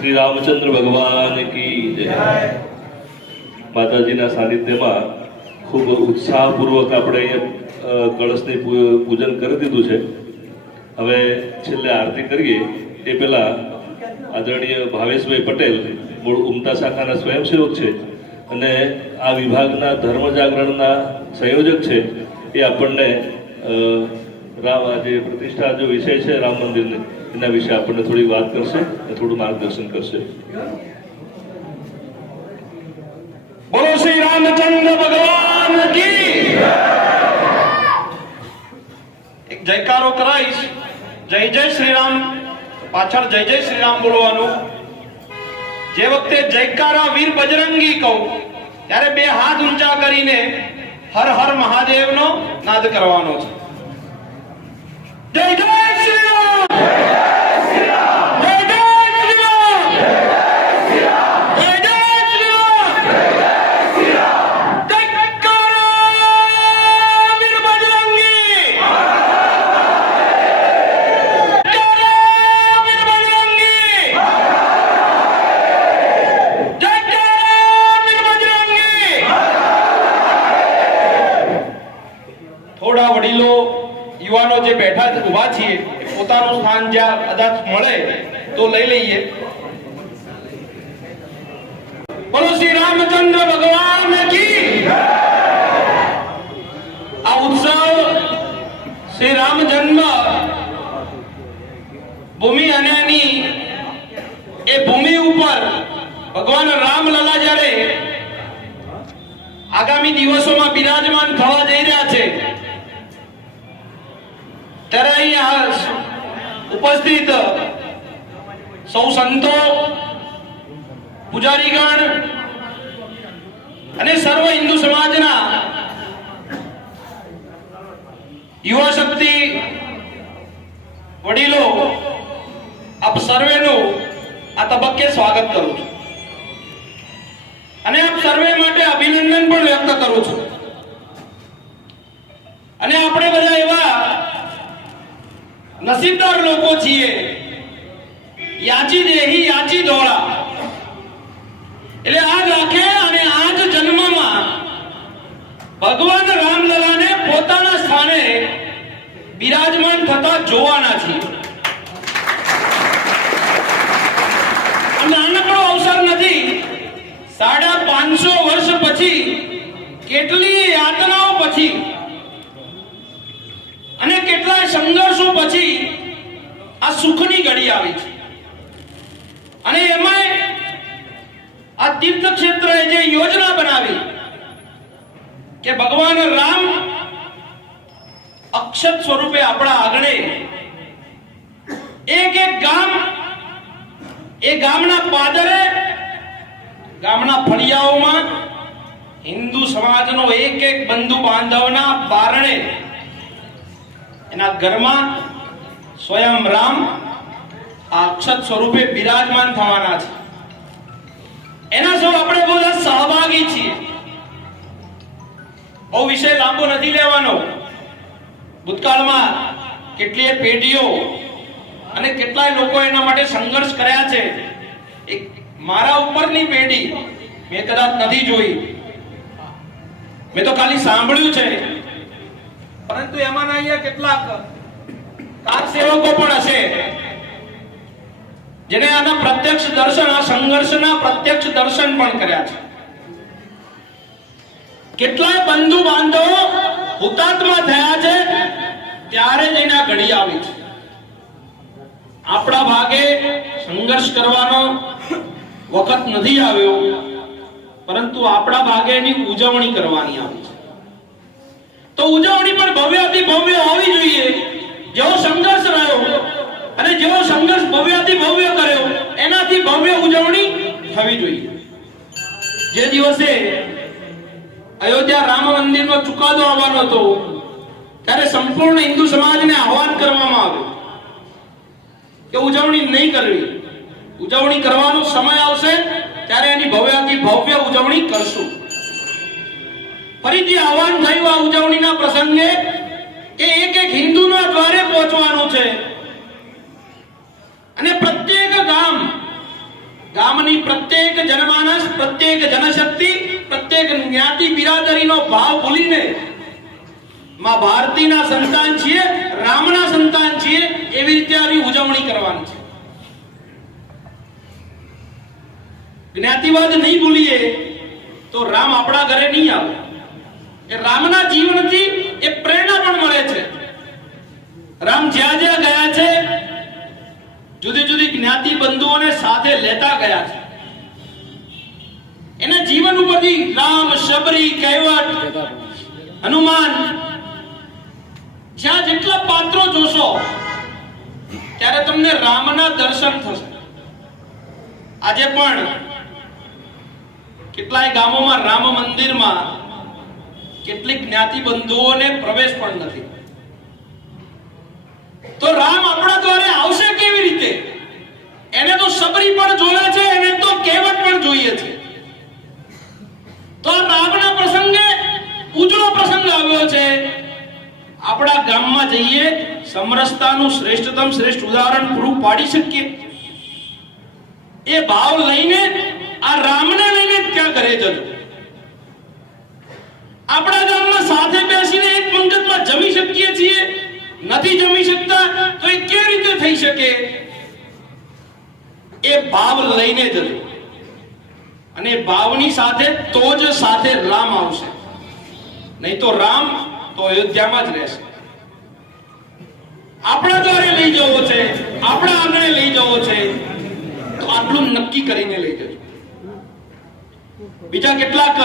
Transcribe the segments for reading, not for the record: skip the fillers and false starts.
શ્રી રામચંદ્ર ભગવાન કી જય। માતાજીના સાનિધ્યમાં ખૂબ ઉત્સાહપૂર્વક આપણે અહીંયા કળશની પૂજન કરી દીધું છે। હવે છેલ્લે આરતી કરીએ એ પહેલા આદરણીય ભાવેશભાઈ પટેલ મૂળ ઉમતા શાખાના સ્વયંસેવક છે અને આ વિભાગના ધર્મ જાગરણના સંયોજક છે। એ આપણને રામ આજે પ્રતિષ્ઠા જો વિષય છે રામ મંદિરની એના વિશે આપણને થોડી વાત કરશે અને થોડું માર્ગદર્શન કરશે। બોલો શ્રી રામચંદ્ર ભગવાન કી એક જયકારો કરાઈશ। જય જય શ્રી રામ પાછળ જય જય શ્રી રામ બોલવાનું। જે વખતે જયકારા વીર બજરંગી કહું ત્યારે બે હાથ ઊંચા કરીને હર હર મહાદેવનો નાદ કરવાનો છે। જય જય શ્રી રામ, જય શ્રી રામ, જય જય શ્રી રામ, જય શ્રી રામ, જય જય શ્રી રામ, જય શ્રી રામ। જયકારા વીર બજરંગી, જયકારા વીર બજરંગી, જયકારા વીર બજરંગી। થોડા વડીલો યુવાનો જે બેઠા ઉભા છીએ પોતાનું સ્થાન જ્યાં કદાચ મળે તો લઈ લઈએ। બોલો શ્રી રામચંદ્ર ભગવાન કી જય। આ ઉત્સવ શ્રી રામ જન્મ ભૂમિ અને એ ભૂમિ ઉપર ભગવાન રામલલા જ્યારે આગામી દિવસોમાં બિરાજમાન થવા જઈ રહ્યા છે ત્યારે અહીંયા ઉપસ્થિત સૌ સંતો, પૂજારીગણ અને સર્વ હિન્દુ સમાજના યુવા શક્તિ વડીલો આપ સર્વેનું આ તબક્કે સ્વાગત કરું છું અને આપ સર્વે માટે અભિનંદન પણ વ્યક્ત કરું છું। અને આપણે બધા એવા નસીબદાર લોકો છીએ, યાચી દેહી યાચી દોડા, એટલે આ રાખે અને આજ જન્મમાં ભગવાન રામલલાને પોતાના સ્થાને બિરાજમાન થતા જોવાના છીએ। નાનકડો અવસર નથી। 550 વર્ષ પછી કેટલી યાતનાઓ પછી અને કેટલાય સંઘર્ષો પછી આ સુખની ઘડી આવી છે અને એમાં આ તીર્થ ક્ષેત્રએ જે યોજના બનાવી કે ભગવાન રામ અક્ષત સ્વરૂપે આપણા આંગણે એક એક ગામ, એ ગામના પાદરે, ગામના ફળિયાઓમાં હિન્દુ સમાજનો એક એક બંધુ બાંધવના બારણે એના ઘરમાં સ્વયં રામ આ અક્ષત સ્વરૂપે બિરાજમાન થવાના છે। એના સૌ આપણે બધા સહભાગી છીએ। બહુ વિષય લાંબો નથી લેવાનો। ભૂતકાળમાં કેટલીય પેઢીઓ અને કેટલાય લોકો એના માટે સંઘર્ષ કર્યા છે। એક મારા ઉપરની પેઢી મેં કદાચ નથી જોઈ, મેં તો ખાલી સાંભળ્યું છે, પરંતુ એમાંના અહીંયા કેટલાક કાર સેવકો પણ હશે જેને આના પ્રત્યક્ષ દર્શન, આ સંઘર્ષના પ્રત્યક્ષ દર્શન પણ કર્યા છે। કેટલાય બંધુ બાંધવો હુતાત્મા થયા છે ત્યારે જ એના ઘડી આવી છે। આપણા ભાગે સંઘર્ષ કરવાનો વખત નથી આવ્યો, પરંતુ આપણા ભાગે એની ઉજવણી કરવાની આવી છે। તો ઉજવણી પણ ભવ્યથી ભવ્ય હોવી જોઈએ। જેવો સંઘર્ષ રહ્યો અને જેવો સંઘર્ષ ભવ્યથી ભવ્ય કર્યો એનાથી ભવ્ય ઉજવણી થવી જોઈએ। જે દિવસે અયોધ્યા રામ મંદિરનો ચુકાદો આવવાનો હતો ત્યારે સંપૂર્ણ હિન્દુ સમાજને આહવાન કરવામાં આવ્યું કે ઉજવણી નહીં કરવી, ઉજવણી કરવાનો સમય આવશે ત્યારે એની ભવ્યથી ભવ્ય ઉજવણી કરશું। ફરીથી આહવાન થયું આ ઉજવણીના પ્રસંગે કે એક એક હિન્દુના દ્વારે પહોંચવાનું છે અને પ્રત્યેક ગામ ગામની પ્રત્યેક જનમાનસ, પ્રત્યેક જનશક્તિ, પ્રત્યેક જ્ઞાતિ બિરાદરીનો ભાવ ભૂલીને માં ભારતીના સંતાન છીએ, રામના સંતાન છીએ, એવી રીતે આની ઉજવણી કરવાની છે. જ્ઞાતિવાદ નહીં ભૂલીએ તો રામ આપણા ઘરે નહીં આવે. એ રામના જીવનથી એ પ્રેરણા પણ મળે છે. રામ જ્યાં જ્યાં ગયા છે જુદી જુદી જ્ઞાતિ બંધુઓને સાથે લેતા ગયા છે. એના જીવન ઉપરથી રામ, શબરી, કૈવટ, હનુમાન, જ્યાં જેટલા પાત્રો જોશો ત્યારે તમને રામના દર્શન થશે. આજે પણ કેટલાય ગામોમાં રામ મંદિરમાં કેટલીક જ્ઞાતિ બંધુઓને પ્રવેશ પણ નથી. તો રામ આપણા દ્વારે આવશે કેવી રીતે? એને તો શબરી પણ જોવે છે, એને તો કૈવટ પણ જોઈએ છે. તો આ રામના પ્રસંગે ઉજળો પ્રસંગ આવ્યો છે. આપણા ગામમાં જઈએ, સમરસતાનું શ્રેષ્ઠતમ શ્રેષ્ઠ ઉદાહરણ પૂરું પાડી શકીએ. એ ભાવ લઈને આ રામને લઈને ત્યાં ઘરે જજો. આપણા ગામમાં સાથે બેસીને એક પંક્તિમાં જમી શકીએ છીએ, નથી જમી શકતા તો એ કેવી રીતે થઈ શકે? એ ભાવ લઈને જજો. અને ભાવની સાથે તો જ સાથે રામ આવશે, નહીં તો રામ તો અયોધ્યામાં જ રહેશે. આપણા દ્વારે લઈ જવો છે, આપણા આંગણે લઈ જવો છે, તો આટલું નક્કી કરીને લઈ જજો. બીજા કેટલાક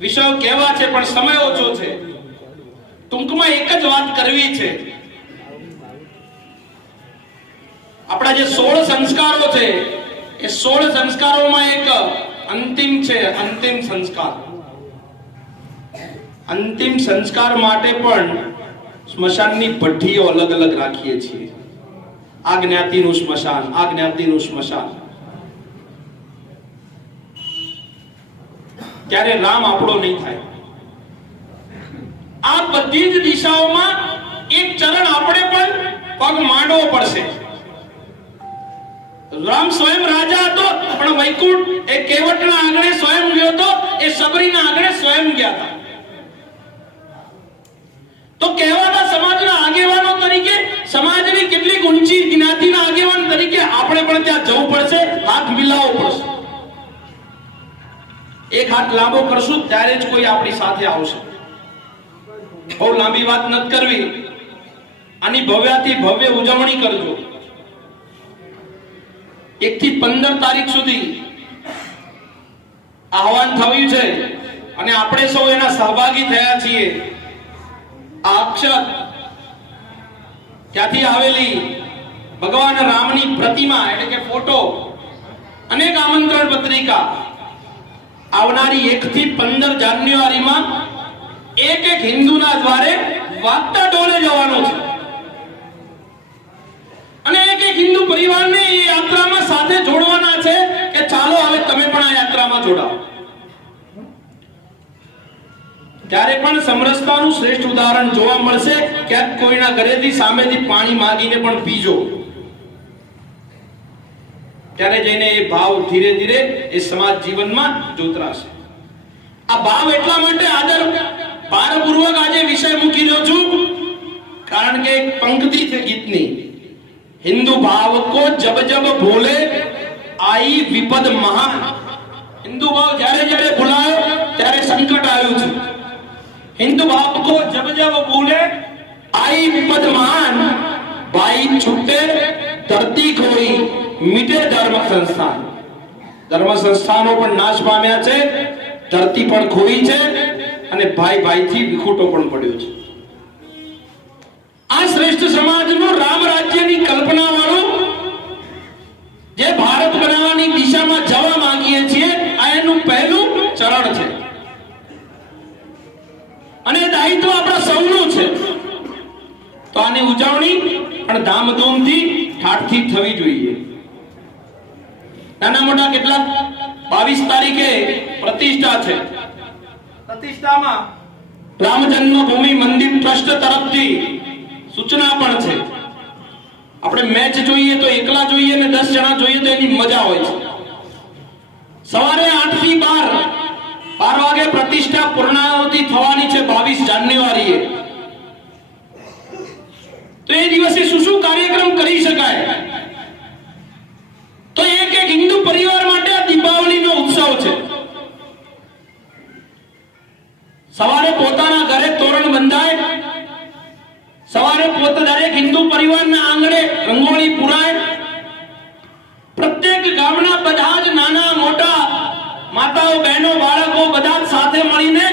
વિષયો કહેવા છે પણ સમય ઓછો છે. ટૂંકમાં એક જ વાત કરવી છે. આપણા જે 16 સંસ્કારો છે એ 16 સંસ્કારોમાં એક અંતિમ છે, અંતિમ સંસ્કાર. અંતિમ સંસ્કાર માટે પણ સ્મશાનની ભઠ્ઠીઓ અલગ અલગ રાખીએ છીએ. આ જ્ઞાતિનું સ્મશાન, આ જ્ઞાતિનું સ્મશાન. ત્યારે રામ આપણો નહીં થાય. આ બધી જ દિશાઓમાં એક ચરણ આપણે પણ પગ માંડવો પડશે. રામ સ્વયં રાજા હતો પણ વૈકુંઠ એ કૈવટના આંગણે સ્વયં ગયો હતો, એ શબરીના આંગણે સ્વયં ગયા હતા. તો કહેવાતા સમાજના આગેવાનો તરીકે, સમાજની કેટલીક ઊંચી જ્ઞાતિના આગેવાન તરીકે આપણે પણ ત્યાં જવું પડશે, હાથ મિલાવવો પડશે. એક હાથ લાંબો કરશું ત્યારે જ કોઈ આપણી સાથે આવશે. બહુ લાંબી વાત નથી કરવી. આની ભવ્યાથી ભવ્ય ઉજવણી કરજો. 1 થી 15 તારીખ સુધી આહવાન થયું છે અને આપણે સૌ એના સહભાગી થયા છીએ. આ અક્ષર ત્યાંથી આવેલી ભગવાન રામની પ્રતિમા એટલે કે ફોટો, અનેક આમંત્રણ પત્રિકા આવનારી 1 થી 15 જાન્યુઆરીમાં એક એક હિન્દુના દ્વારે વાગતા ઢોલે જવાનો છે. અને એક એક હિન્દુ પરિવારને એ યાત્રામાં સાથે જોડવાના છે કે ચાલો હવે તમે પણ આ યાત્રામાં જોડાઓ. ત્યારે પણ સમરસતાનું શ્રેષ્ઠ ઉદાહરણ જોવા મળશે. ક્યાંક કોઈના ઘરેથી સામેથી પાણી માંગીને પણ પીજો. ત્યારે જઈને એ ભાવ ધીરે ધીરે એ સમાજ જીવનમાં જોતરાશે. આ ભાવ એટલા માટે આદર ભારપૂર્વક આજે વિષય મૂકી રહ્યો છું કારણ કે એક પંક્તિ છે ગીતની, હિન્દુ ભાવ કો જબ જબ ભોલે આઈ વિપદ મહાન. હિન્દુ ભાવ જ્યારે જ્યારે ભૂલાયો ત્યારે સંકટ આવ્યું છે. हिंदू भाव को जब जब भूले आई विपद महान, भाई छूटे धरती खोई मिटे धर्म संस्थान. धर्म संस्थानो पण नाश पाम्या छे, धरती पण खोई छे અને ભાઈ ભાઈથી વિખૂટો પણ પડ્યો છે. આ શ્રેષ્ઠ સમાજનું રામ રાજ્યની કલ્પના વાળું જે ભારત બનાવવાની દિશામાં જવા માંગીએ છીએ, આ એનું પહેલું ચરણ છે. અને દાયિત્વ આપણા સૌનું છે. તો આની ઉજવણી પણ ધામધૂમથી ઠાઠથી થવી જોઈએ. નાના મોટા કેટલાક 22 તારીખે પ્રતિષ્ઠા છે. પ્રતિષ્ઠામાં રામ જન્મભૂમિ મંદિર ટ્રસ્ટ તરફથી સૂચના પણ છે. આપણે મેચ જોઈએ તો એકલા જોઈએ ને 10 જણા જોઈએ તો એની મજા હોય છે. સવારે 8 થી 12 વાગે પ્રતિષ્ઠા પૂર્ણાહુતિ થવાની છે 22 જાન્યુઆરીએ. તો એ દિવસે શું કાર્યક્રમ કરી શકાય? તો એક હિન્દુ પરિવાર માટે આ દીપાવલીનો ઉત્સવ છે. સવારે પોતાના ઘરે તોરણ બંધાય, સવારે દરેક હિન્દુ પરિવારના આંગણે રંગોળી પુરાય, પ્રત્યેક ગામના બધા જ નાના મોટા માતાઓ બહેનો બાળકો બધા જ સાથે મળીને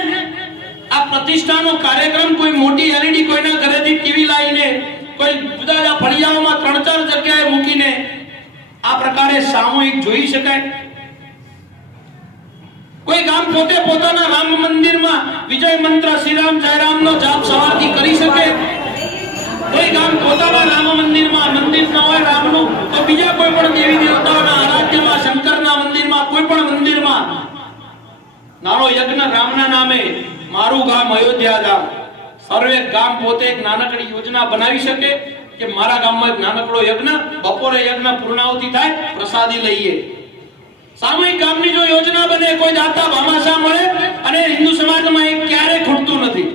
આ પ્રતિષ્ઠાનો કાર્યક્રમ, કોઈ મોટી એલઈડી કોઈના ઘરેથી ટીવી લાવીને, કોઈ જુદા જુદા ફળિયાઓમાં 3-4 જગ્યાએ મૂકીને આ પ્રકારે સામૂહિક જોઈ શકાય. કોઈ ગામ પોતે પોતાના રામ મંદિરમાં વિજય મંત્ર શ્રી રામ જય રામનો જાપ સવારથી કરી શકે. કોઈ ગામ પોતાના રામ મંદિરમાં, મંદિર ન હોય રામનું તો બીજા કોઈ પણ દેવી દેવતાઓના આરાધ્યમાં, શંકરના મંદિરમાં, કોઈ પણ મંદિરમાં નાનો યજ્ઞ રામના નામે, મારું ગામ અયોધ્યા ધામ, સર્વે ગામ પોતે એક નાનકડી યોજના બનાવી શકે કે મારા ગામમાં એક નાનકડો યજ્ઞ, બપોરે યજ્ઞ પૂર્ણાહુતિ થાય, પ્રસાદી લઈએ. સામૂહિક ગામની જો યોજના બને, કોઈ દાતા ભામાશા મળે, અને હિન્દુ સમાજમાં એક ક્યારે ખૂટતું નથી,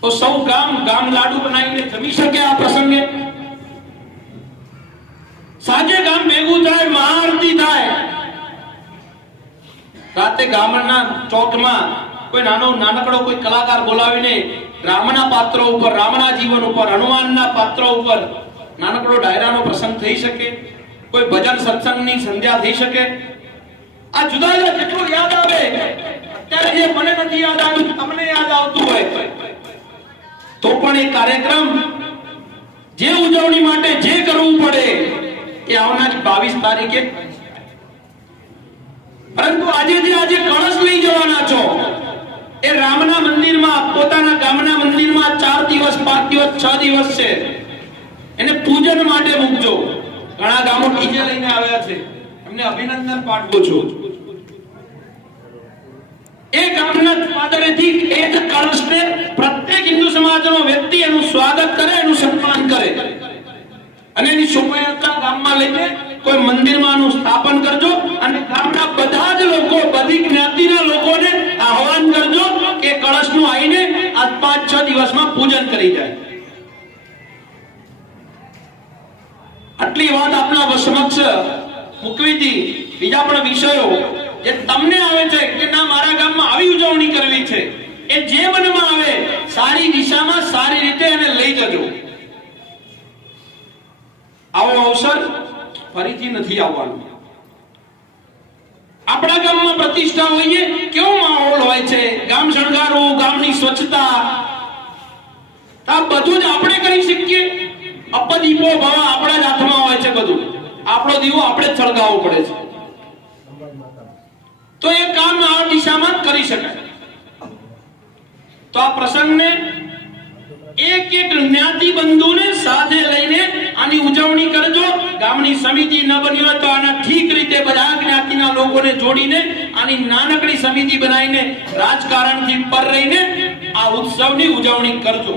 તો સૌ ગામ લાડુ બનાવીને જમી શકે. આ પ્રસંગે સાંજે ગામ ભેગું થાય, મહાઆરતી થાય, રાતે ગામના ચોકમાં કોઈ નાનકડો કોઈ કલાકાર બોલાવીને રામના પાત્રો ઉપર, રામના જીવન ઉપર, હનુમાનના પાત્રો ઉપર નાનકડો ડાયરાનો પ્રસંગ થઈ શકે. કોઈ ભજન સત્સંગની સંધ્યા થઈ શકે. આ જુદા જુદા જેટલું યાદ આવે, અત્યારે જે મને નથી યાદ આવતું, તમને યાદ આવતું હોય તો પણ એ કાર્યક્રમ, જે ઉજવણી માટે જે કરવું પડે એ આવનાર 22 તારીખે. પરંતુ આજે કળશ લઈ જવાના છો એ રામના મંદિરમાં, પોતાના ગામના મંદિરમાં 4 દિવસ, 5 દિવસ, 6 દિવસ છે, એને પૂજન માટે મૂકજો. ઘણા ગામો ડીજે લઈને આવ્યા છે, એમને અભિનંદન પાઠવું છું. એ ગામના પાદરેથી એ જ કળશને પ્રત્યેક હિન્દુ સમાજનો વ્યક્તિ એનું સ્વાગત કરે, એનું સન્માન કરે, અને એની શોભાયાત્રા ગામમાં લઈને કોઈ મંદિરમાં એનું સ્થાપન કરજો. અને ગામના બધા જ લોકો, બધી જ્ઞાતિના લોકોને આહવાન કરજો કે કળશનું આવીને આ 5-6 દિવસમાં પૂજન કરી જાય. આટલી વાત આપણા સમક્ષ મૂકવી હતી. બીજા પણ વિષયો જે તમને આવે છે કે ના મારા ગામમાં આવી ઉજવણી કરવી છે, એ જે મનમાં આવે સારી દિશામાં, સારી રીતે એને લઈ જજો. આવો અવસર ફરીથી નથી આવવાનો. આપણા ગામમાં પ્રતિષ્ઠા હોઈએ, કેવો માહોલ હોય છે, ગામ શણગારવું, ગામની સ્વચ્છતા, આ બધું જ આપણે કરી શકીએ. અપદીપો ભવ આપણા જ હાથમાં હોય છે. બધું આપણો દીવો આપણે જ સળગાવવો પડે છે. તો એ કામ આ દિશામાં કરી શકાય. તો આ પ્રસંગને એક જ્ઞાતિ બંધુને સાથે લઈને આની ઉજવણી કરજો. ગામની સમિતિ ન બની હોય તો આના ઠીક રીતે બધા જ્ઞાતિના લોકોને જોડીને આની નાનકડી સમિતિ બનાવીને રાજકારણથી પર રહીને આ ઉત્સવની ઉજવણી કરજો.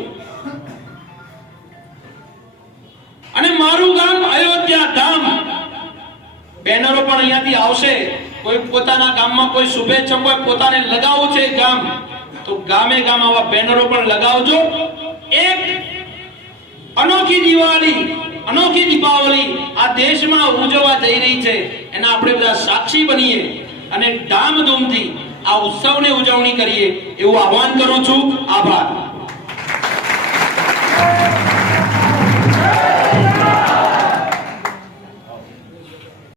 અને મારું ગામ અયોધ્યા ધામ બેનરો પણ અહીંયાથી આવશે. કોઈ પોતાના ગામમાં કોઈ શુભેચ્છકો પોતાને લગાવવું છે ગામ, તો ગામે ગામ આવા બેનરો પણ લગાવજો. એક અનોખી દિવાળી, અનોખી દીપાવલી આ દેશમાં ઉજવવા જઈ રહી છે, એના આપણે બધા સાક્ષી બનીએ અને ધામધૂમથી આ ઉત્સવની ઉજવણી કરીએ એવું આહવાન કરું છું. આભાર.